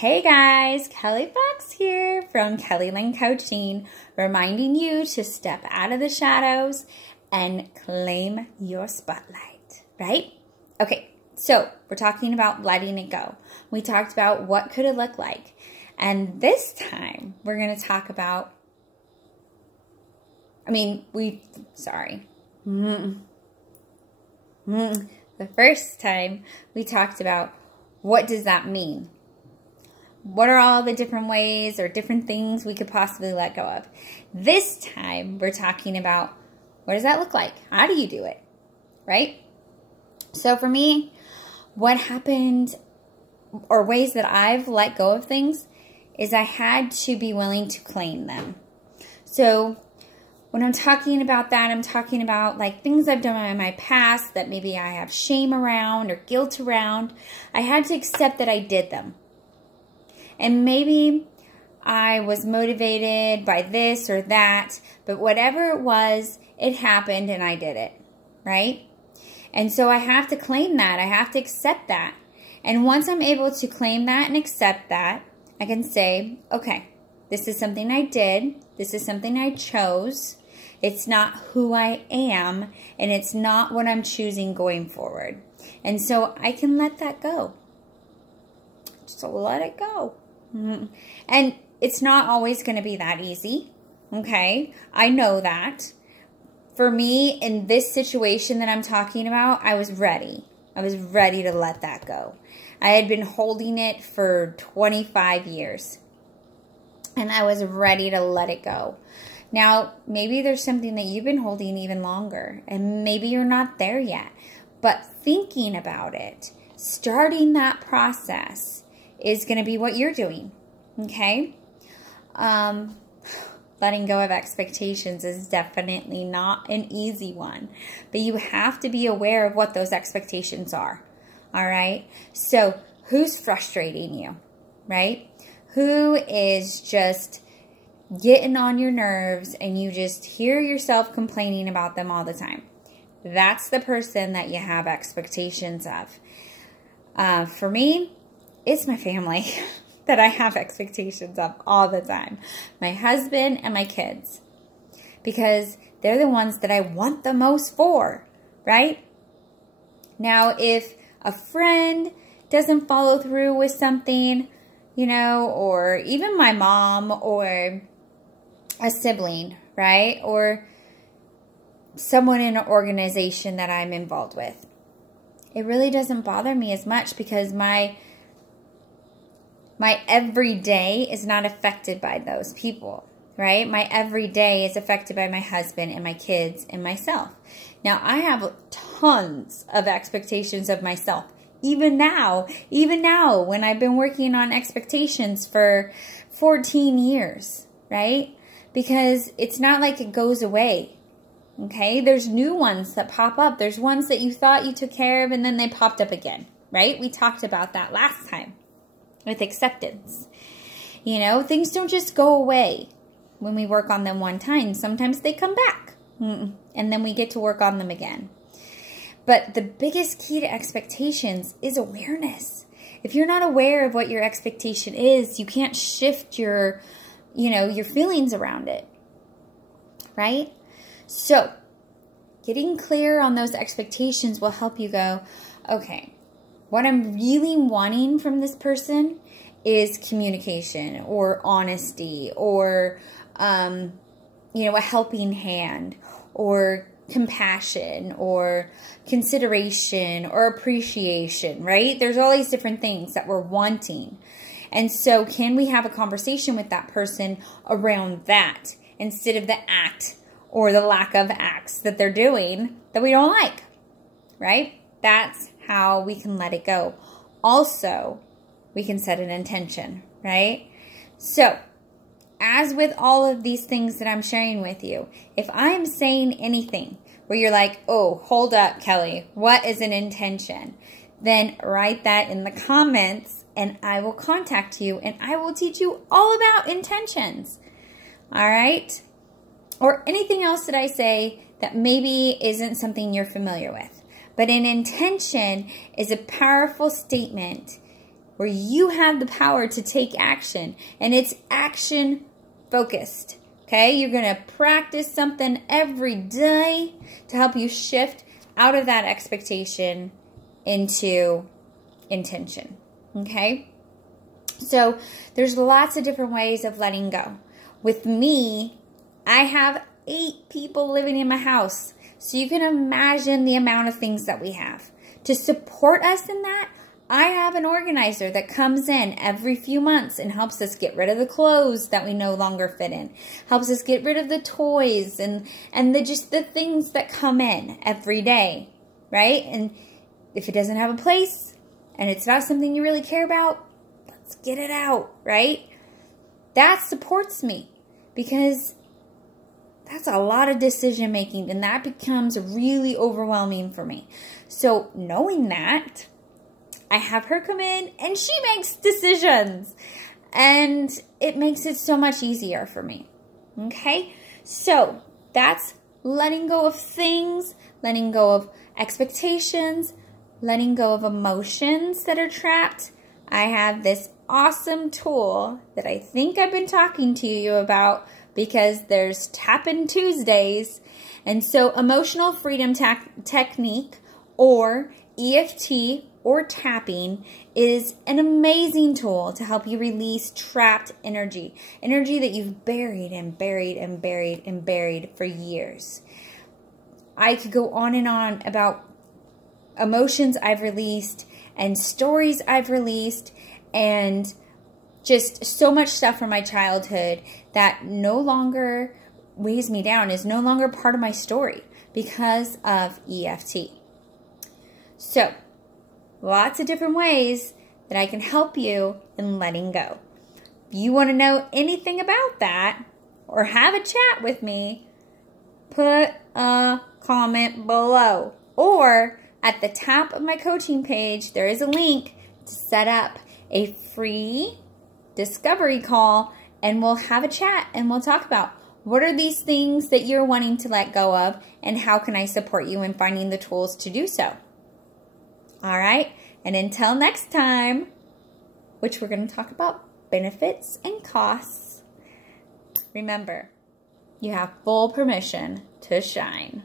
Hey guys, Kelly Fox here from Kelly Lane Coaching, reminding you to step out of the shadows and claim your spotlight, right? Okay, so we're talking about letting it go. We talked about what could it look like. And this time we're going to talk about, the first time we talked about what does that mean? What are all the different ways or different things we could possibly let go of? This time, we're talking about what does that look like? How do you do it? Right? So for me, what happened or ways that I've let go of things is I had to be willing to claim them. So when I'm talking about that, I'm talking about like things I've done in my past that maybe I have shame around or guilt around. I had to accept that I did them. And maybe I was motivated by this or that, but whatever it was, it happened and I did it, right? And so I have to claim that. I have to accept that. And once I'm able to claim that and accept that, I can say, okay, this is something I did. This is something I chose. It's not who I am, and it's not what I'm choosing going forward. And so I can let that go. Just let it go. And it's not always going to be that easy, okay? I know that. For me, in this situation that I'm talking about, I was ready. I was ready to let that go. I had been holding it for 25 years, and I was ready to let it go. Now, maybe there's something that you've been holding even longer, and maybe you're not there yet. But thinking about it, starting that process, is going to be what you're doing, okay? Letting go of expectations is definitely not an easy one, but you have to be aware of what those expectations are, all right? So who's frustrating you, right? Who is just getting on your nerves and you just hear yourself complaining about them all the time? That's the person that you have expectations of. For me, it's my family that I have expectations of all the time. My husband and my kids. Because they're the ones that I want the most for, right? Now, if a friend doesn't follow through with something, you know, or even my mom or a sibling, right? Or someone in an organization that I'm involved with. It really doesn't bother me as much because my everyday is not affected by those people, right? My everyday is affected by my husband and my kids and myself. Now, I have tons of expectations of myself. Even now, when I've been working on expectations for 14 years, right? Because it's not like it goes away, okay? There's new ones that pop up. There's ones that you thought you took care of and then they popped up again, right? We talked about that last time. With acceptance. You know, things don't just go away when we work on them one time. Sometimes they come back. And then we get to work on them again. But the biggest key to expectations is awareness. If you're not aware of what your expectation is, you can't shift your feelings around it. Right? So, getting clear on those expectations will help you go, okay, what I'm really wanting from this person is communication or honesty or, a helping hand or compassion or consideration or appreciation, right? There's all these different things that we're wanting. And so can we have a conversation with that person around that instead of the act or the lack of acts that they're doing that we don't like, right? That's how we can let it go. Also, we can set an intention, right? So, as with all of these things that I'm sharing with you, if I'm saying anything where you're like, oh, hold up, Kelly, what is an intention? Then write that in the comments and I will contact you and I will teach you all about intentions. All right? Or anything else that I say that maybe isn't something you're familiar with. But an intention is a powerful statement where you have the power to take action, and it's action focused. Okay, you're going to practice something every day to help you shift out of that expectation into intention. Okay, so there's lots of different ways of letting go. With me, I have 8 people living in my house. So you can imagine the amount of things that we have. To support us in that, I have an organizer that comes in every few months and helps us get rid of the clothes that we no longer fit in. Helps us get rid of the toys and just the things that come in every day, right? And if it doesn't have a place and it's not something you really care about, let's get it out, right? That supports me because that's a lot of decision making, and that becomes really overwhelming for me. So knowing that, I have her come in and she makes decisions, and it makes it so much easier for me. Okay, so that's letting go of things, letting go of expectations, letting go of emotions that are trapped. I have this awesome tool that I think I've been talking to you about, because there's Tapping Tuesdays. And so emotional freedom technique, or EFT, or tapping, is an amazing tool to help you release trapped energy. Energy that you've buried and buried and buried and buried for years. I could go on and on about emotions I've released and stories I've released and just so much stuff from my childhood that no longer weighs me down, is no longer part of my story because of EFT. So, lots of different ways that I can help you in letting go. If you want to know anything about that or have a chat with me, put a comment below. Or at the top of my coaching page, there is a link to set up a free discovery call, and we'll have a chat and we'll talk about what are these things that you're wanting to let go of, and how can I support you in finding the tools to do so. All right, and until next time, which we're going to talk about benefits and costs, remember, you have full permission to shine.